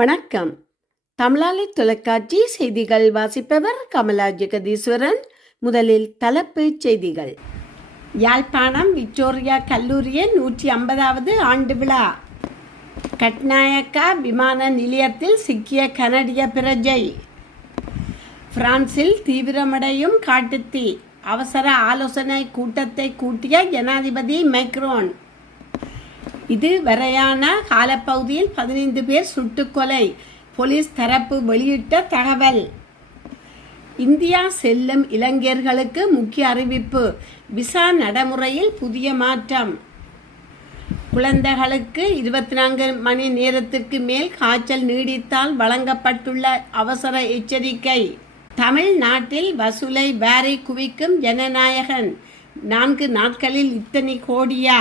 வணக்கம். தமிழாளி தொலைக்காட்சி செய்திகள் வாசிப்பவர் கமலா ஜெகதீஸ்வரன். முதலில் தலைப்புச் செய்திகள். யாழ்ப்பாணம் விக்டோரியா கல்லூரியின் 150வது ஆண்டு விழா. கட்நாயக்கா விமான நிலையத்தில் சிக்கிய கனடிய பிரஜை. பிரான்சில் தீவிரமடையும் காட்டுத்தீ. அவசர ஆலோசனை கூட்டத்தை கூட்டிய ஜனாதிபதி மேக்ரோன். இதுவரையான காலப்பகுதியில் 15 பேர் சுட்டுக்கொலை. போலீஸ் தரப்பு வெளியிட்ட தகவல். இந்தியா செல்லும் இளைஞர்களுக்கு முக்கிய அறிவிப்பு. விசா நடைமுறையில் புதிய மாற்றம். குழந்தைகளுக்கு 24 மணி நேரத்திற்கு மேல் காய்ச்சல் நீடித்தால் வழங்கப்பட்டுள்ள அவசர எச்சரிக்கை. தமிழ்நாட்டில் வசூலை வாரி குவிக்கும் ஜனநாயகன். 4 நாட்களில் இத்தனை கோடியா?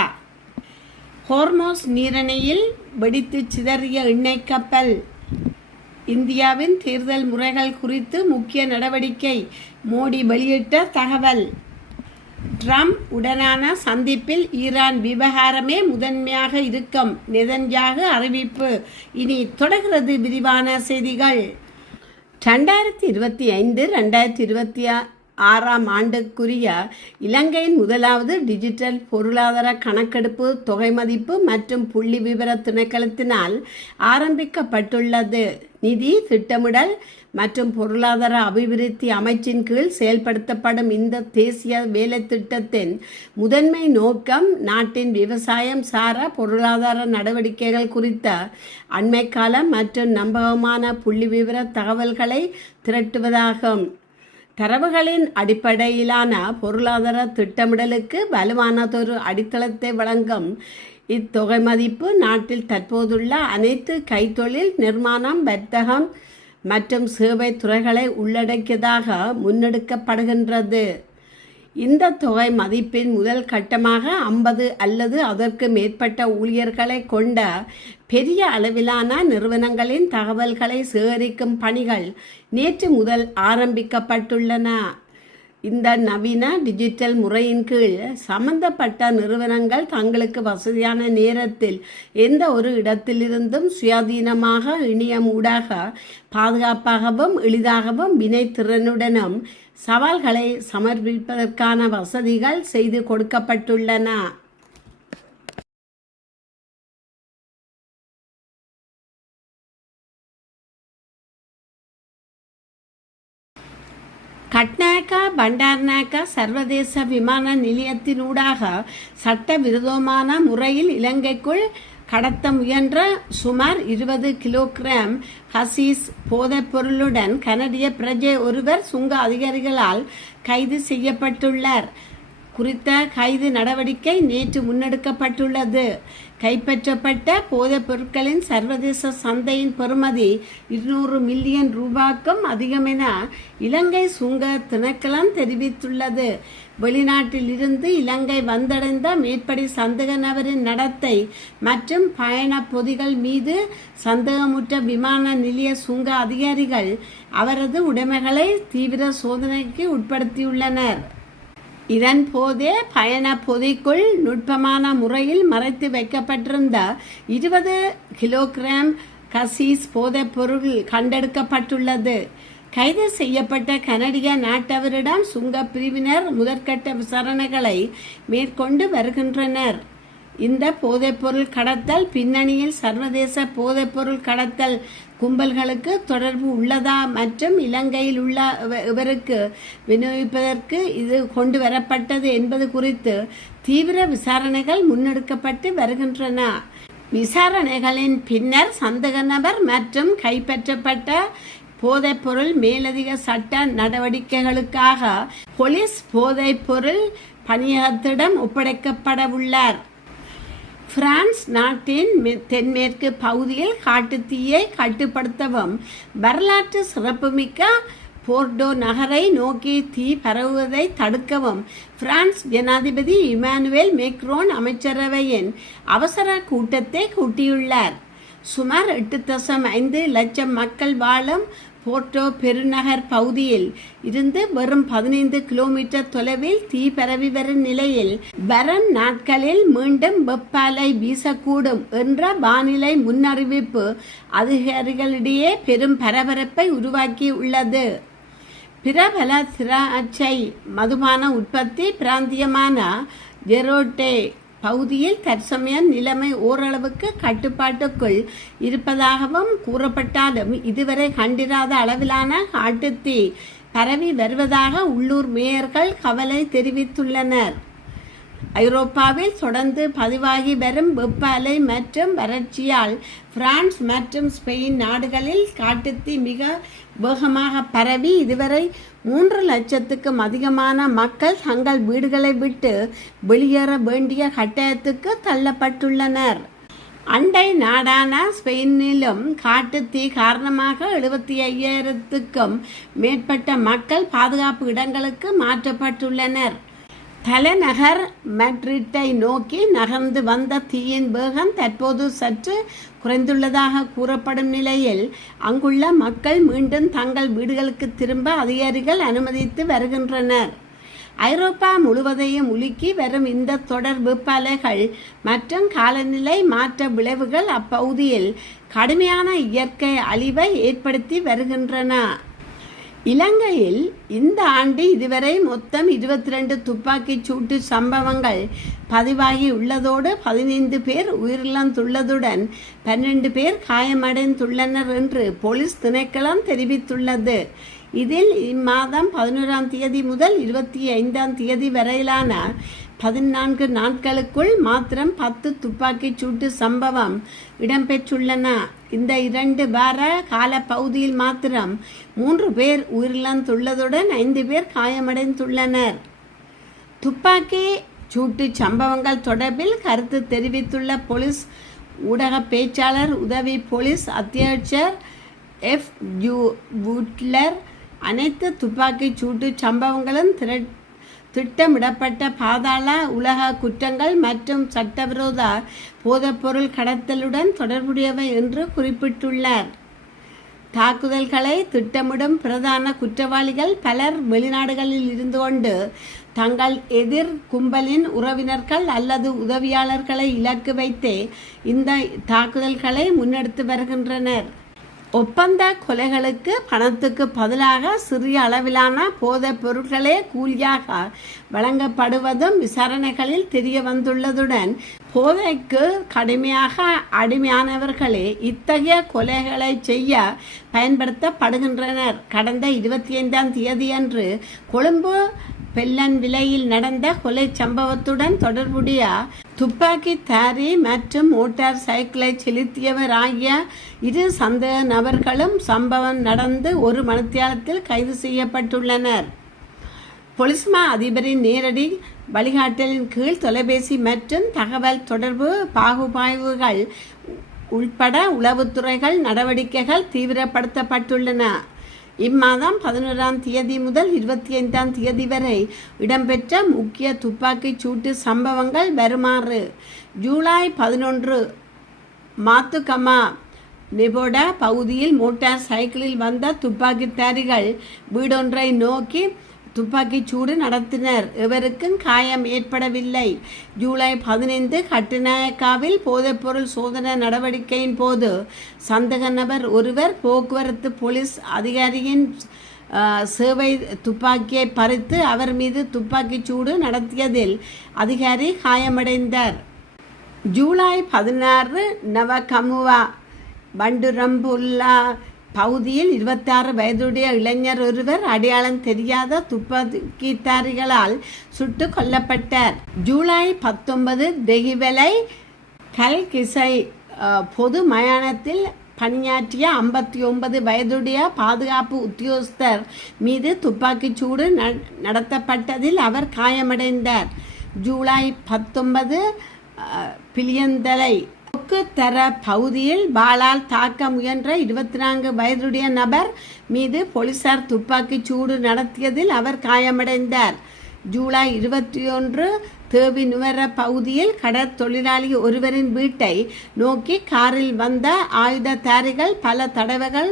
ஹோர்மோஸ் நீரிணையில் வெடித்து சிதறிய எண்ணெய் கப்பல். இந்தியாவின் தேர்தல் முறைகள் குறித்து முக்கிய நடவடிக்கை. மோடி வெளியிட்ட தகவல். ட்ரம்ப் உடனான சந்திப்பில் ஈரான் விவகாரமே முதன்மையாக இருக்கும். நெதன்யாகு அறிவிப்பு. இனி தொடர்கிறது விரிவான செய்திகள். 2025-2026 ஆண்டுக்குரிய இலங்கையின் முதலாவது டிஜிட்டல் பொருளாதார கணக்கெடுப்பு தொகை மதிப்பு மற்றும் புள்ளி விவர திணைக்களத்தினால் ஆரம்பிக்கப்பட்டுள்ளது. நிதி திட்டமிடல் மற்றும் பொருளாதார அபிவிருத்தி அமைச்சின் கீழ் செயல்படுத்தப்படும் இந்த தேசிய வேலை திட்டத்தின் முதன்மை நோக்கம் நாட்டின் விவசாயம் சார பொருளாதார நடவடிக்கைகள் குறித்த அண்மைக்கால மற்றும் நம்பகமான புள்ளி விவர தகவல்களை திரட்டுவதாகும். தரவுகளின் அடிப்படையிலான பொருளாதார திட்டமிடலுக்கு வலுவானதொரு அடித்தளத்தை வழங்கும் இத்தொகை மதிப்பு நாட்டில் தற்போதுள்ள அனைத்து கைத்தொழில், நிர்மாணம், வர்த்தகம் மற்றும் சேவை துறைகளை உள்ளடக்கியதாக முன்னெடுக்கப்படுகின்றது. இந்த தொகை மதிப்பின் முதல் கட்டமாக 50 அல்லது அதற்கு மேற்பட்ட ஊழியர்களை கொண்ட பெரிய அளவிலான நிறுவனங்களின் தகவல்களை சேகரிக்கும் பணிகள் நேற்று முதல் ஆரம்பிக்கப்பட்டுள்ளன. இந்த நவீன டிஜிட்டல் முறையின் கீழ் சம்பந்தப்பட்ட நிறுவனங்கள் தங்களுக்கு வசதியான நேரத்தில் எந்த ஒரு இடத்திலிருந்தும் சுயாதீனமாக இணையம் ஊடாக பாதுகாப்பாகவும் எளிதாகவும் வினைத்திறனுடனும் சவால்களை சமர்ப்பிப்பதற்கான வசதிகள் செய்து கொடுக்கப்பட்டுள்ளன. கட்நாயக்கா பண்டார்நாயக்கா சர்வதேச விமான நிலையத்தினூடாக சட்டவிரோதமான முறையில் இலங்கைக்குள் கடத்த முயன்ற சுமார் 20 கிலோகிராம் ஹசீஸ் போதைப்பொருளுடன் கனடிய பிரஜை ஒருவர் சுங்க அதிகாரிகளால் கைது செய்யப்பட்டுள்ளார். குறித்த கைது நடவடிக்கை நேற்று முன்னெடுக்கப்பட்டுள்ளது. கைப்பற்றப்பட்ட போதைப் பொருட்களின் சர்வதேச சந்தையின் பெறுமதி 200 மில்லியன் ரூபாய்க்கும் அதிகம் என இலங்கை சுங்க திணைக்களம் தெரிவித்துள்ளது. வெளிநாட்டில் இருந்து இலங்கை வந்தடைந்த மேற்படி சந்தேக நபரின் நடத்தை மற்றும் பயண பொதிகள் மீது சந்தேகமுற்ற விமான நிலைய சுங்க அதிகாரிகள் அவரது உடைமைகளை தீவிர சோதனைக்கு உட்படுத்தியுள்ளனர். இதன் போதே பயண பொதிக்குள் நுட்பமான முறையில் மறைத்து வைக்கப்பட்டிருந்த 20 கிலோகிராம் ஹசீஸ் போதைப் பொருள் கண்டெடுக்கப்பட்டுள்ளது. கைது செய்யப்பட்ட கனடிய நாட்டவரிடம் சுங்க பிரிவினர் முதற்கட்ட விசாரணைகளை மேற்கொண்டு வருகின்றனர். இந்த போதைப்பொருள் கடத்தல் பின்னணியில் சர்வதேச போதைப்பொருள் கடத்தல் கும்பல்களுக்கு தொடர்பு உள்ளதா மற்றும் இலங்கையில் உள்ள இவருக்கு விநியோகிப்பதற்கு இது கொண்டு வரப்பட்டது என்பது குறித்து தீவிர விசாரணைகள் முன்னெடுக்கப்பட்டு வருகின்றன. விசாரணைகளின் பின்னர் சந்தேக நபர் மற்றும் கைப்பற்றப்பட்ட போதைப்பொருள் மேலதிக சட்ட நடவடிக்கைகளுக்காக போலீஸ் போதைப்பொருள் பணியகத்திடம் ஒப்படைக்கப்படவுள்ளார். பிரான்ஸ் நாட்டின் தென்மேற்கு பகுதியில் காட்டுத்தீயை கட்டுப்படுத்தவும் வரலாற்று சிறப்புமிக்க போர்டோ நகரை நோக்கி தீ பரவுவதை தடுக்கவும் பிரான்ஸ் ஜனாதிபதி இமானுவேல் மேக்ரோன் அமைச்சரவையின் அவசர கூட்டத்தை கூட்டியுள்ளார். சுமார் 8.5 லட்சம் மக்கள் வாழும் போர்ட்டோ பெருநகர் பகுதியில் இருந்து வெறும் 15 கிலோமீட்டர் தொலைவில் தீ பரவி வரும் நிலையில் வரும் நாட்களில் மீண்டும் வெப்ப அலை வீசக்கூடும் என்ற வானிலை முன்னறிவிப்பு அதிகாரிகளிடையே பெரும் பரபரப்பை உருவாக்கி உள்ளது. பிரபல திராட்சை மதுபான உற்பத்தி பிராந்தியமான ஜெரோட்டே பகுதியில் தற்சமயம் நிலைமை ஓரளவுக்கு கட்டுப்பாட்டுக்குள் இருப்பதாகவும் கூறப்பட்டாலும் இதுவரை கண்டிராத அளவிலான காட்டுத்தீ பரவி வருவதாக உள்ளூர் மேயர்கள் கவலை தெரிவித்துள்ளனர். ஐரோப்பாவில் தொடர்ந்து பதிவாகி வரும் வெப்ப அலை மற்றும் வறட்சியால் பிரான்ஸ் மற்றும் ஸ்பெயின் நாடுகளில் காட்டுத்தீ மிக வேகமாக பரவி இதுவரை 3 லட்சத்துக்கும் அதிகமான மக்கள் தங்கள் வீடுகளை விட்டு வெளியேற வேண்டிய கட்டாயத்துக்கு தள்ளப்பட்டுள்ளனர். அண்டை நாடான ஸ்பெயினிலும் காட்டுத்தீ காரணமாக 75,000த்துக்கும் மேற்பட்ட மக்கள் பாதுகாப்பு இடங்களுக்கு மாற்றப்பட்டுள்ளனர். தலைநகர் மேட்ரிட்டை நோக்கி நகர்ந்து வந்த தீயின் வேகம் தற்போது சற்று குறைந்துள்ளதாக கூறப்படும் நிலையில் அங்குள்ள மக்கள் மீண்டும் தங்கள் வீடுகளுக்கு திரும்ப அதிகாரிகள் அனுமதித்து வருகின்றனர். ஐரோப்பா முழுவதையும் உலுக்கி வரும் இந்த தொடர் வெப்ப அலைகள் மற்றும் காலநிலை மாற்ற விளைவுகள் அப்பகுதியில் கடுமையான இயற்கை அழிவை ஏற்படுத்தி வருகின்றன. இலங்கையில் இந்த ஆண்டு இதுவரை மொத்தம் 22 துப்பாக்கிச் சூட்டு சம்பவங்கள் பதிவாகி உள்ளதோடு 15 பேர் உயிரிழந்துள்ளதுடன் 12 பேர் காயமடைந்துள்ளனர் என்று போலீஸ் திணைக்களம் தெரிவித்துள்ளது. இதில் இம்மாதம் 11ஆம் தேதி முதல் 25ஆம் தேதி வரையிலான 14 நாட்களுக்குள் மாத்திரம் 10 துப்பாக்கிச் சூட்டு சம்பவம் இடம்பெற்றுள்ளன. இந்த 2 வார கால பகுதியில் மாத்திரம் 3 பேர் உயிரிழந்துள்ளதுடன் 5 பேர் காயமடைந்துள்ளனர். துப்பாக்கி சூட்டு சம்பவங்கள் தொடர்பில் கருத்து தெரிவித்துள்ள போலீஸ் ஊடக பேச்சாளர் உதவி போலீஸ் அத்தியட்சர் F.U. வூட்லர் அனைத்து துப்பாக்கிச் சூட்டு சம்பவங்களும் திட்டமிடப்பட்ட பாதாள உலக குற்றங்கள் மற்றும் சட்டவிரோத போதைப்பொருள் கடத்தலுடன் தொடர்புடையவை என்று குறிப்பிட்டுள்ளார். தாக்குதல்களை திட்டமிடும் பிரதான குற்றவாளிகள் பலர் வெளிநாடுகளில் இருந்து கொண்டு தங்கள் எதிர் கும்பலின் உறவினர்கள் அல்லது உதவியாளர்களை இலக்கு வைத்தே இந்த தாக்குதல்களை முன்னெடுத்து வருகின்றனர். ஒப்பந்த கொலைகளுக்கு பணத்துக்கு பதிலாக சிறிய அளவிலான போதைப் பொருட்களே கூலியாக வழங்கப்படுவதும் விசாரணைகளில் தெரிய வந்துள்ளதுடன் போதைக்கு கடுமையாக அடிமையானவர்களே இத்தகைய கொலைகளை செய்ய பயன்படுத்தப்படுகின்றனர். கடந்த 25ஆம் தேதியன்று கொழும்பு பெல்லன் விலையில் நடந்த கொலை சம்பவத்துடன் தொடர்புடைய துப்பாக்கிதாரி மற்றும் மோட்டார் சைக்கிளை செலுத்தியவர் ஆகிய 2 சந்தேக நபர்களும் சம்பவம் நடந்து 1 மணித்தியாலத்தில் கைது செய்யப்பட்டுள்ளனர். பொலிஸ்மா அதிபரின் நேரடி வழிகாட்டலின் கீழ் தொலைபேசி மற்றும் தகவல் தொடர்பு பாகுபாய்வுகள் உள்பட உளவுத்துறைகள் நடவடிக்கைகள் தீவிரப்படுத்தப்பட்டுள்ளன. இம்மாதம் 11ஆம் தேதி முதல் 25ஆம் தேதி வரை இடம்பெற்ற முக்கிய துப்பாக்கிச் சூட்டு சம்பவங்கள் வருமாறு: ஜூலை 11 மாத்துகமா நெபோடா பகுதியில் மோட்டார் சைக்கிளில் வந்த துப்பாக்கிதாரிகள் வீடொன்றை நோக்கி துப்பாக்கிச் சூடு நடத்தினர். எவருக்கும் காயம் ஏற்படவில்லை. ஜூலை 15 கட்டுநாயக்காவில் போதைப்பொருள் சோதனை நடவடிக்கையின் போது சந்தேக நபர் ஒருவர் போக்குவரத்து போலீஸ் அதிகாரியின் சேவை துப்பாக்கியை பறித்து அவர் மீது துப்பாக்கிச் சூடு நடத்தியதில் அதிகாரி காயமடைந்தார். ஜூலை 16 நவகமுவா பண்டுரம்புல்லா பகுதியில் 26 வயதுடைய இளைஞர் ஒருவர் அடையாளம் தெரியாத துப்பாக்கிதாரிகளால் சுட்டு கொல்லப்பட்டார். ஜூலை 19 தெஹிவலை கல்கிசை பொது மயானத்தில் பணியாற்றிய 59 வயதுடைய பாதுகாப்பு உத்தியோகஸ்தர் மீது துப்பாக்கிச் சூடு நடத்தப்பட்டதில் அவர் காயமடைந்தார். ஜூலை 19 பிலியந்தலை தர பகுதியில் பாலால் தாக்க முயன்ற 24 வயதுடைய நபர் மீது போலீசார் துப்பாக்கிச் சூடு நடத்தியதில் அவர் காயமடைந்தார். ஜூலை 21 தேவி நுவர பகுதியில் கடற்தொழிலாளி ஒருவரின் வீட்டை நோக்கி காரில் வந்த ஆயுததாரிகள் பல தடவைகள்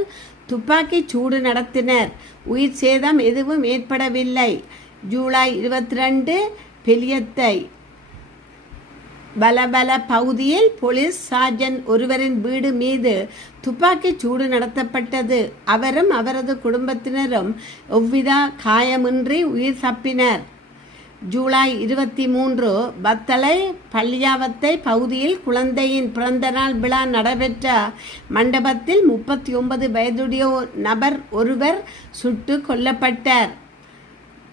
துப்பாக்கி சூடு நடத்தினர். உயிர் சேதம் எதுவும் ஏற்படவில்லை. ஜூலை 22 பெலியத்தை பலபல பகுதியில் போலீஸ் சார்ஜன் ஒருவரின் வீடு மீது துப்பாக்கி சூடு நடத்தப்பட்டது. அவரும் அவரது குடும்பத்தினரும் எவ்வித காயமின்றி உயிர் தப்பினர். ஜூலை 23 பத்தளை பள்ளியாவத்தை பகுதியில் குழந்தையின் பிறந்தநாள் விழா நடைபெற்ற மண்டபத்தில் 39 வயதுடைய நபர் ஒருவர் சுட்டு கொல்லப்பட்டார்.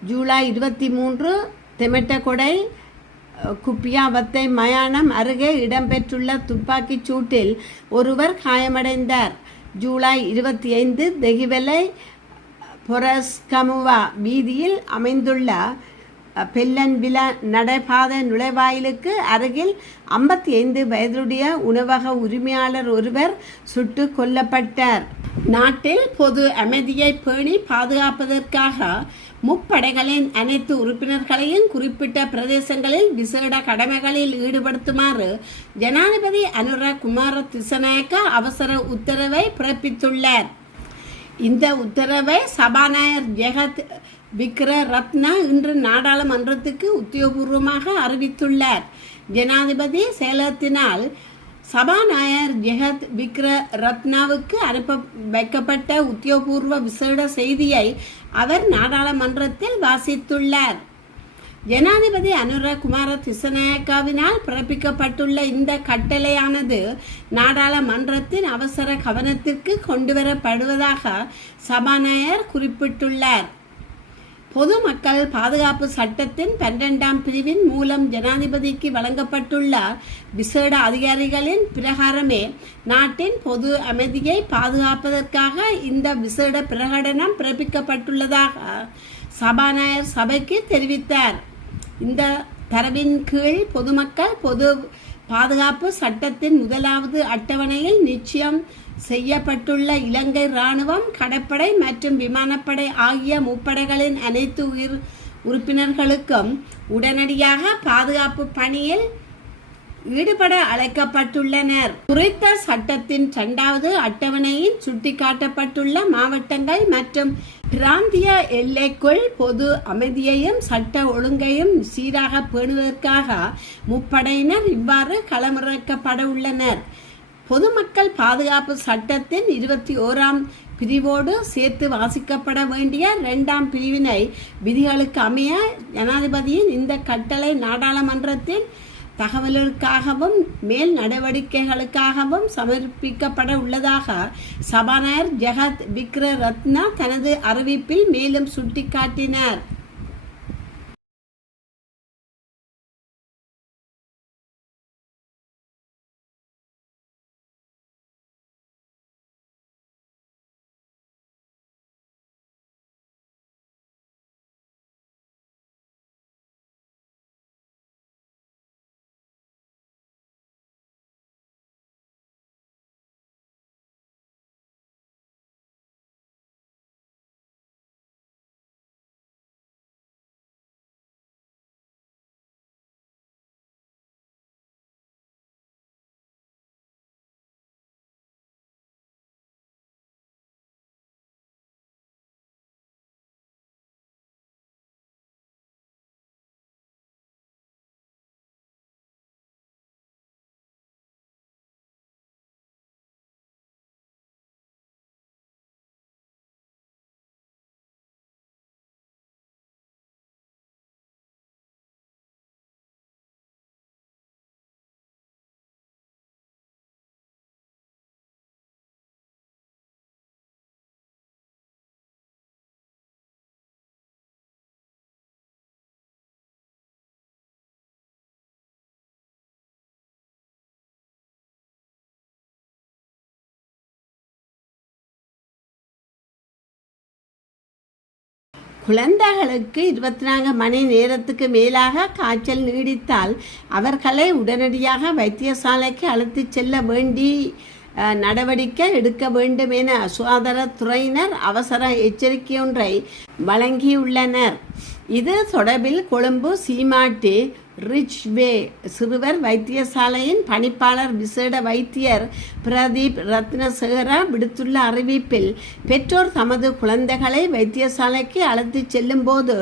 ஜூலை 23 தெமட்டகொடை குப்பியாவத்தை மயானம் அருகே இடம்பெற்றுள்ள துப்பாக்கிச் சூட்டில் ஒருவர் காயமடைந்தார். ஜூலை 25 தெகிவெலை பொரஸ்கமுவா வீதியில் அமைந்துள்ள பெல்லன்வில நடைபாதை நுழைவாயிலுக்கு அருகில் 55 வயதுடைய உணவக உரிமையாளர் ஒருவர் சுட்டு கொல்லப்பட்டார். நாட்டில் பொது அமைதியை பேணி பாதுகாப்பதற்காக முப்படைகளின் அனைத்து உறுப்பினர்களையும் குறிப்பிட்ட பிரதேசங்களில் விசேட கடமைகளில் ஈடுபடுத்துமாறு ஜனாதிபதி அனுர குமார திசநாயக்க அவசர உத்தரவை பிறப்பித்துள்ளார். இந்த உத்தரவை சபாநாயகர் ஜெகத் விக்ர ரத்னா இன்று நாடாளுமன்றத்துக்கு உத்தியோகபூர்வமாக அறிவித்துள்ளார். ஜனாதிபதி செயலகத்தினால் சபாநாயகர் ஜெகத் விக்ர ரத்னாவுக்கு அனுப்ப வைக்கப்பட்ட உத்தியோகபூர்வ விசேட செய்தியை அவர் நாடாளுமன்றத்தில் வாசித்துள்ளார். ஜனாதிபதி அனுர குமார திசநாயக்காவினால் பிறப்பிக்கப்பட்டுள்ள இந்த கட்டளையானது நாடாளுமன்றத்தின் அவசர கவனத்திற்கு கொண்டுவரப்படுவதாக சபாநாயகர் குறிப்பிட்டுள்ளார். பொதுமக்கள் பாதுகாப்பு சட்டத்தின் 12ஆம் பிரிவின் மூலம் ஜனாதிபதிக்கு வழங்கப்பட்டுள்ள விசேட அதிகாரிகளின் பிரகாரமே நாட்டின் பொது அமைதியை பாதுகாப்பதற்காக இந்த விசேட பிரகடனம் பிறப்பிக்கப்பட்டுள்ளதாக சபாநாயகர் சபைக்கு தெரிவித்தார். இந்த தரவின் கீழ் பொதுமக்கள் பொது பாதுகாப்பு சட்டத்தின் 1வது அட்டவணையில் நிச்சயம் செய்யப்பட்டுள்ள இலங்கை இராணுவம், கடற்படை மற்றும் விமானப்படை ஆகிய முப்படைகளின் அனைத்து உறுப்பினர்களுக்கும் உடனடியாக பாதுகாப்பு பணியில் ஈடுபட அழைக்கப்பட்டுள்ளனர். குறித்த சட்டத்தின் 2வது அட்டவணையில் சுட்டிக்காட்டப்பட்டுள்ள மாவட்டங்கள் மற்றும் பிராந்திய எல்லைக்குள் பொது அமைதியையும் சட்ட ஒழுங்கையும் சீராக பேணுவதற்காக முப்படையினர் இவ்வாறு களமிறக்கப்பட உள்ளனர். பொதுமக்கள் பாதுகாப்பு சட்டத்தின் 21ஆம் பிரிவோடு சேர்த்து வாசிக்கப்பட வேண்டிய 2ஆம் பிரிவினை விதிகளுக்கு அமைய ஜனாதிபதியின் இந்த கட்டளை நாடாளுமன்றத்தின் தகவல்களுக்காகவும் மேல் நடவடிக்கைகளுக்காகவும் சமர்ப்பிக்கப்பட உள்ளதாக சபாநாயகர் ஜெகத் விக்ர ரத்னா தனது அறிவிப்பில் மேலும் சுட்டிக்காட்டினார். குழந்தைகளுக்கு 24 மணி நேரத்துக்கு மேலாக காய்ச்சல் நீடித்தால் அவர்களை உடனடியாக வைத்தியசாலைக்கு அழைத்துச் செல்ல வேண்டி நடவடிக்கை எடுக்க வேண்டும் என சுகாதாரத்துறையினர் அவசர எச்சரிக்கையொன்றை வழங்கியுள்ளனர். இது தொடர்பில் கொழும்பு சீமாட்டி ரிச்வே சிறுவர் வைத்தியசாலையின் பணிப்பாளர் விசேட வைத்தியர் பிரதீப் ரத்னசேகர விடுத்துள்ள அறிவிப்பில், பெற்றோர் தமது குழந்தைகளை வைத்தியசாலைக்கு அழைத்துச் செல்லும் போது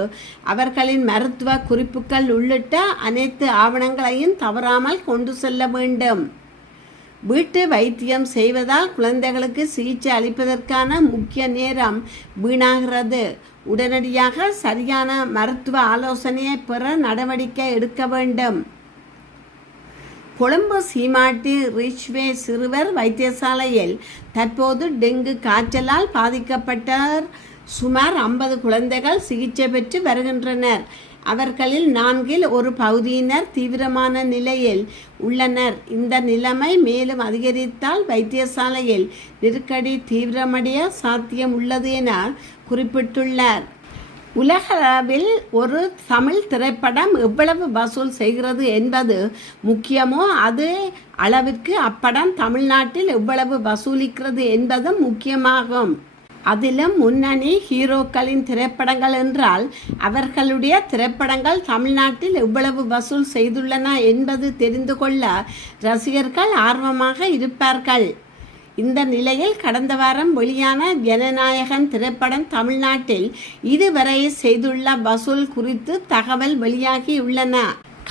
அவர்களின் மருத்துவ குறிப்புகள் உள்ளிட்ட அனைத்து ஆவணங்களையும் தவறாமல் கொண்டு செல்ல வேண்டும். வீட்டு வைத்தியம் செய்வதால் குழந்தைகளுக்கு சிகிச்சை அளிப்பதற்கான முக்கிய நேரம் வீணாகிறது. உடனடியாக சரியான மருத்துவ ஆலோசனையை பெற நடவடிக்கை எடுக்க வேண்டும். கொழும்பு சீமாட்டி ரிச்வே சிறுவர் வைத்தியசாலையில் தற்போது டெங்கு காய்ச்சலால் பாதிக்கப்பட்ட சுமார் 50 குழந்தைகள் சிகிச்சை பெற்று வருகின்றனர். அவர்களில் 4 ஒரு பகுதியினர் தீவிரமான நிலையில் உள்ளனர். இந்த நிலைமை மேலும் அதிகரித்தால் வைத்தியசாலையில் நெருக்கடி தீவிரமடைய சாத்தியம் உள்ளது என குறிப்பிட்டுள்ளார். உலகளவில் ஒரு தமிழ் திரைப்படம் எவ்வளவு வசூல் செய்கிறது என்பது முக்கியமோ, அதே அளவிற்கு அப்படம் தமிழ்நாட்டில் எவ்வளவு வசூலிக்கிறது என்பதும் முக்கியமாகும். அதிலும் முன்னணி ஹீரோக்களின் திரைப்படங்கள் என்றால் அவர்களுடைய திரைப்படங்கள் தமிழ்நாட்டில் எவ்வளவு வசூல் செய்துள்ளன என்பது தெரிந்து கொள்ள ரசிகர்கள் ஆர்வமாக இருப்பார்கள். இந்த நிலையில் கடந்த வாரம் வெளியான ஜனநாயகன் திரைப்படம் தமிழ்நாட்டில் இதுவரை செய்துள்ள வசூல் குறித்து தகவல் வெளியாகியுள்ளன.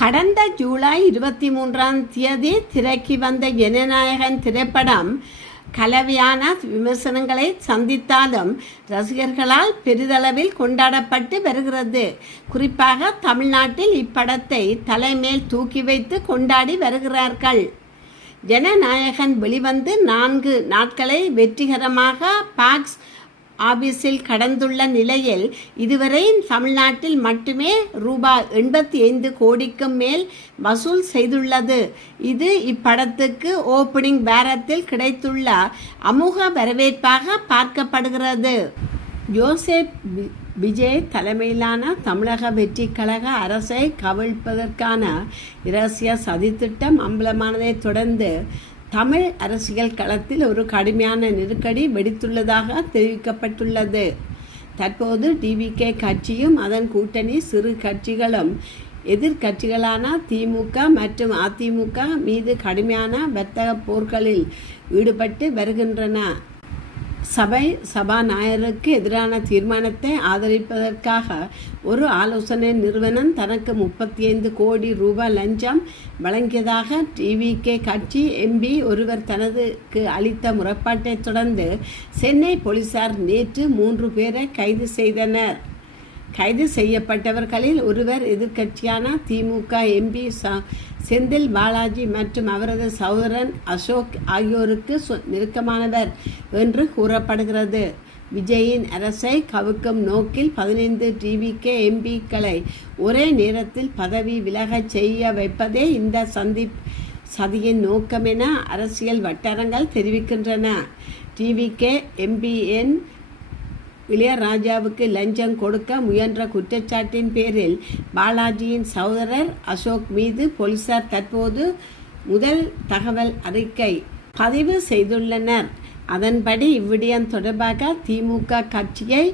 கடந்த ஜூலை 23 திரைக்கு வந்த ஜனநாயகன் திரைப்படம் கலவையான விமர்சனங்களை சந்தித்தாலும் ரசிகர்களால் பெரிதளவில் கொண்டாடப்பட்டு வருகிறது. குறிப்பாக தமிழ்நாட்டில் இப்படத்தை தலைமேல் தூக்கி வைத்து கொண்டாடி வருகிறார்கள். ஜனநாயகன் வெளிவந்து 4 நாட்களை வெற்றிகரமாக பாக்ஸ் ஆபீஸில் கடந்துள்ள நிலையில் இதுவரை தமிழ்நாட்டில் மட்டுமே ரூபாய் 85 கோடிக்கும் மேல் வசூல் செய்துள்ளது. இது இப்படத்துக்கு ஓப்பனிங் வாரத்தில் கிடைத்துள்ள அமோக வரவேற்பாக பார்க்கப்படுகிறது. ஜோசப் விஜய் தலைமையிலான தமிழக வெற்றி கழக அரசை கவிழ்ப்பதற்கான இரகசிய சதித்திட்டம் அம்பலமானதைத் தொடர்ந்து தமிழ் அரசியல் களத்தில் ஒரு கடுமையான நெருக்கடி வெடித்துள்ளதாக தெரிவிக்கப்பட்டுள்ளது. தற்போது டிவிகே கட்சியும் அதன் கூட்டணி சிறு கட்சிகளும் எதிர்கட்சிகளான திமுக மற்றும் அதிமுக மீது கடுமையான வர்த்தக போர்களில் ஈடுபட்டு வருகின்றன. சபாநாயகருக்கு எதிரான தீர்மானத்தை ஆதரிப்பதற்காக ஒரு ஆலோசனை நிறுவனம் தனக்கு 35 கோடி ரூபாய் லஞ்சம் வழங்கியதாக டிவிகே கட்சி எம்பி ஒருவர் தனதுக்கு அளித்த முறைப்பாட்டை தொடர்ந்து சென்னை போலீசார் நேற்று 3 பேரை கைது செய்தனர். கைது செய்யப்பட்டவர்களில் ஒருவர் எதிர்க்கட்சியான திமுக எம்பி செந்தில் பாலாஜி மற்றும் அவரது சகோதரன் அசோக் ஆகியோருக்கு நெருக்கமானவர் என்று கூறப்படுகிறது. விஜயின் அரசை கவிழ்க்கும் நோக்கில் 15 டிவிகே எம்பிக்களை ஒரே நேரத்தில் பதவி விலகச் செய்ய வைப்பதே இந்த சதியின் நோக்கம் என அரசியல் வட்டாரங்கள் தெரிவிக்கின்றன. டிவிகே எம்பிஎன் இளையராஜாவுக்கு லஞ்சம் கொடுக்க முயன்ற குற்றச்சாட்டின் பேரில் பாலாஜியின் சகோதரர் அசோக் மீது போலீசார் தற்போது முதல் தகவல் அறிக்கை பதிவு செய்துள்ளனர். அதன்படி இவ்விடயம் தொடர்பாக திமுக கட்சியை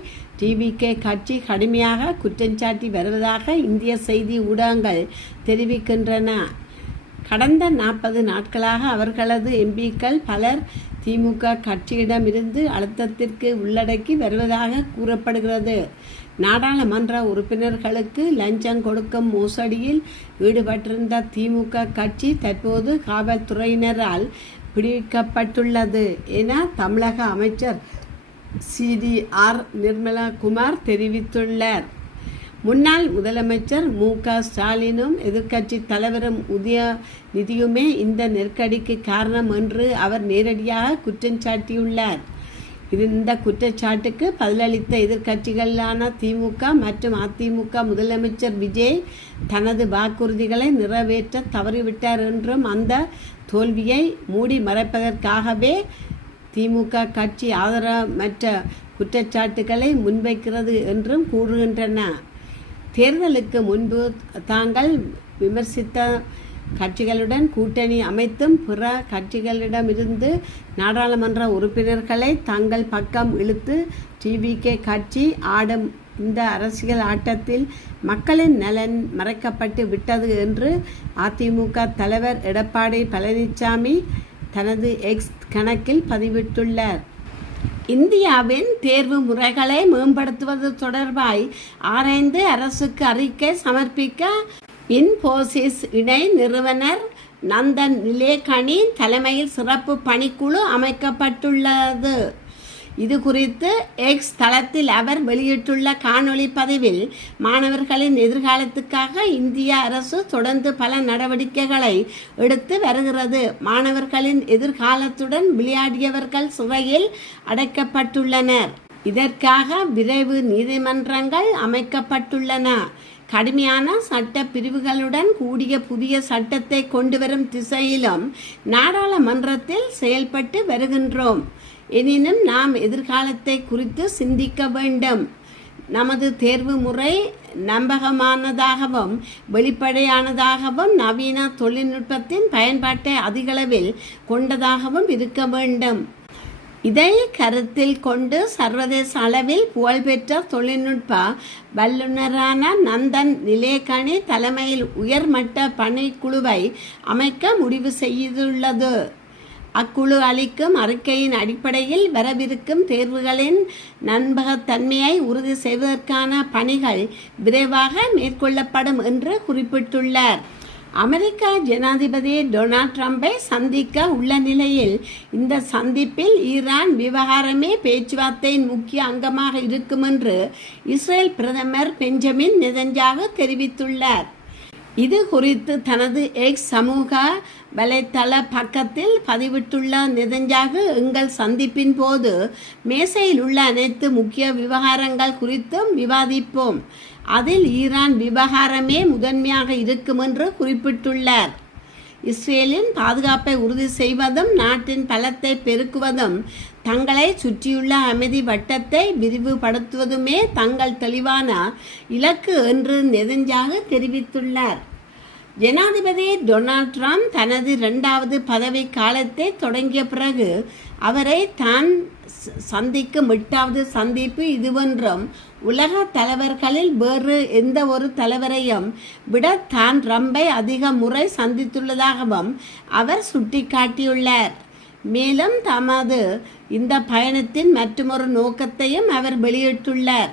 டிவிகே கட்சி கடுமையாக குற்றஞ்சாட்டி வருவதாக இந்திய செய்தி ஊடகங்கள் தெரிவிக்கின்றன. கடந்த 40 நாட்களாக அவர்களது எம்பிக்கள் பலர் திமுக கட்சியிடமிருந்து அழுத்தத்திற்கு உள்ளடக்கி வருவதாக கூறப்படுகிறது. நாடாளுமன்ற உறுப்பினர்களுக்கு லஞ்சம் கொடுக்கும் மோசடியில் ஈடுபட்டிருந்த திமுக கட்சி தற்போது காவல்துறையினரால் பிடிக்கப்பட்டுள்ளது என தமிழக அமைச்சர் சிடிஆர் நிர்மலாகுமார் தெரிவித்துள்ளார். முன்னாள் முதலமைச்சர் மு.க. ஸ்டாலினும் எதிர்க்கட்சி தலைவரும் உதயநிதியுமே இந்த நெருக்கடிக்கு காரணம் என்று அவர் நேரடியாக குற்றம் சாட்டியுள்ளார். இந்த குற்றச்சாட்டுக்கு பதிலளித்த எதிர்க்கட்சிகளான திமுக மற்றும் அதிமுக முதலமைச்சர் விஜய் தனது வாக்குறுதிகளை நிறைவேற்ற தவறிவிட்டார் என்றும் அந்த தோல்வியை மூடி மறைப்பதற்காகவே திமுக கட்சி ஆதரவற்ற குற்றச்சாட்டுகளை முன்வைக்கிறது என்றும் கூறுகின்றன. தேர்தலுக்கு முன்பு தாங்கள் விமர்சித்த கட்சிகளுடன் கூட்டணி அமைத்தும் பிற கட்சிகளிடமிருந்து நாடாளுமன்ற உறுப்பினர்களை தங்கள் பக்கம் இழுத்து டிவிகே கட்சி ஆடும் இந்த அரசியல் ஆட்டத்தில் மக்களின் நலன் மறைக்கப்பட்டு விட்டது என்று அதிமுக தலைவர் எடப்பாடி பழனிசாமி தனது எக்ஸ் கணக்கில் பதிவிட்டுள்ளார். இந்தியாவின் தேர்வு முறைகளை மேம்படுத்துவது தொடர்பாய் ஆராய்ந்து அரசுக்கு அறிக்கை சமர்ப்பிக்க இன்போசிஸ் இணை நிறுவனர் நந்தன் நிலேகனி தலைமையில் சிறப்பு பணிக்குழு அமைக்கப்பட்டுள்ளது. இது குறித்து எக்ஸ் தளத்தில் அவர் வெளியிட்டுள்ள காணொளி பதிவில், மாணவர்களின் எதிர்காலத்துக்காக இந்திய அரசு தொடர்ந்து பல நடவடிக்கைகளை எடுத்து வருகிறது. மாணவர்களின் எதிர்காலத்துடன் விளையாடியவர்கள் சிறையில் அடைக்கப்பட்டுள்ளனர். இதற்காக விரைவு நீதிமன்றங்கள் அமைக்கப்பட்டுள்ளன. கடுமையான சட்ட பிரிவுகளுடன் கூடிய புதிய சட்டத்தை கொண்டுவரும் திசையிலும் நாடாளுமன்றத்தில் செயல்பட்டு வருகின்றோம். எனினும் நாம் எதிர்காலத்தை குறித்து சிந்திக்க வேண்டும். நமது தேர்வு முறை நம்பகமானதாகவும் வெளிப்படையானதாகவும் நவீன தொழில்நுட்பத்தின் பயன்பாட்டை அதிகளவில் கொண்டதாகவும் இருக்க வேண்டும். இதை கருத்தில் கொண்டு சர்வதேச அளவில் புகழ்பெற்ற தொழில்நுட்ப வல்லுநரான நந்தன் நிலேகனி தலைமையில் உயர்மட்ட பணிக்குழுவை அமைக்க முடிவு செய்துள்ளது. அக்குழு அளிக்கும் அறிக்கையின் அடிப்படையில் வரவிருக்கும் தேர்வுகளின் நம்பகத்தன்மையை உறுதி செய்வதற்கான பணிகள் விரைவாக மேற்கொள்ளப்படும் என்று குறிப்பிட்டுள்ளார். அமெரிக்க ஜனாதிபதி டொனால்ட் ட்ரம்பை சந்திக்க உள்ள நிலையில் இந்த சந்திப்பில் ஈரான் விவகாரமே பேச்சுவார்த்தையின் முக்கிய அங்கமாக இருக்கும் என்று இஸ்ரேல் பிரதமர் பெஞ்சமின் நெதன்யாகு தெரிவித்துள்ளார். இது குறித்து தனது எக்ஸ் சமூக வலைத்தள பக்கத்தில் பதிவிட்டுள்ள நெதன்யாகு, எங்கள் சந்திப்பின் போது மேசையில் உள்ள அனைத்து முக்கிய விவகாரங்கள் குறித்தும் விவாதிப்போம். அதில் ஈரான் விவகாரமே முதன்மையாக இருக்கும் என்று குறிப்பிட்டுள்ளார். இஸ்ரேலின் பாதுகாப்பை உறுதி செய்வதும் நாட்டின் பலத்தை பெருக்குவதும் தங்களை சுற்றியுள்ள அமைதி வட்டத்தை விரிவுபடுத்துவதுமே தங்கள் தெளிவான இலக்கு என்று நெதன்யாகு தெரிவித்துள்ளார். ஜனாதிபதி டொனால்ட் ட்ரம்ப் தனது 2வது பதவி காலத்தை தொடங்கிய பிறகு அவரை தான் சந்திக்கும் 8வது சந்திப்பு இதுவென்றும், உலக தலைவர்களில் வேறு எந்த ஒரு தலைவரையும் விட தான் ட்ரம்பை அதிக முறை சந்தித்துள்ளதாகவும் அவர் சுட்டிக்காட்டியுள்ளார். மேலும் தமது இந்த பயணத்தின் மற்றொரு நோக்கத்தையும் அவர் வெளியிட்டுள்ளார்.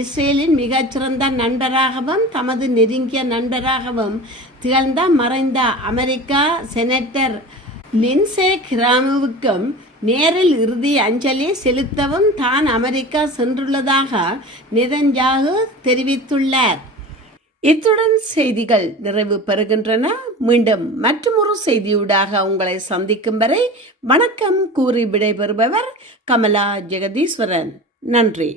இஸ்ரேலின் மிகச்சிறந்த நண்பராகவும் தமது நெருங்கிய நண்பராகவும் திகழ்ந்த மறைந்த அமெரிக்க செனட்டர் லின்சே கிராமுவுக்கும் நேரில் இறுதி அஞ்சலி செலுத்தவும் தான் அமெரிக்கா சென்றுள்ளதாக நெதன்யாகு தெரிவித்துள்ளார். இத்துடன் செய்திகள் நிறைவு பெறுகின்றன. மீண்டும் மற்றொரு செய்தியூடாக உங்களை சந்திக்கும் வரை வணக்கம் கூறி விடைபெறுபவர் கமலா ஜெகதீஸ்வரன். நன்றி.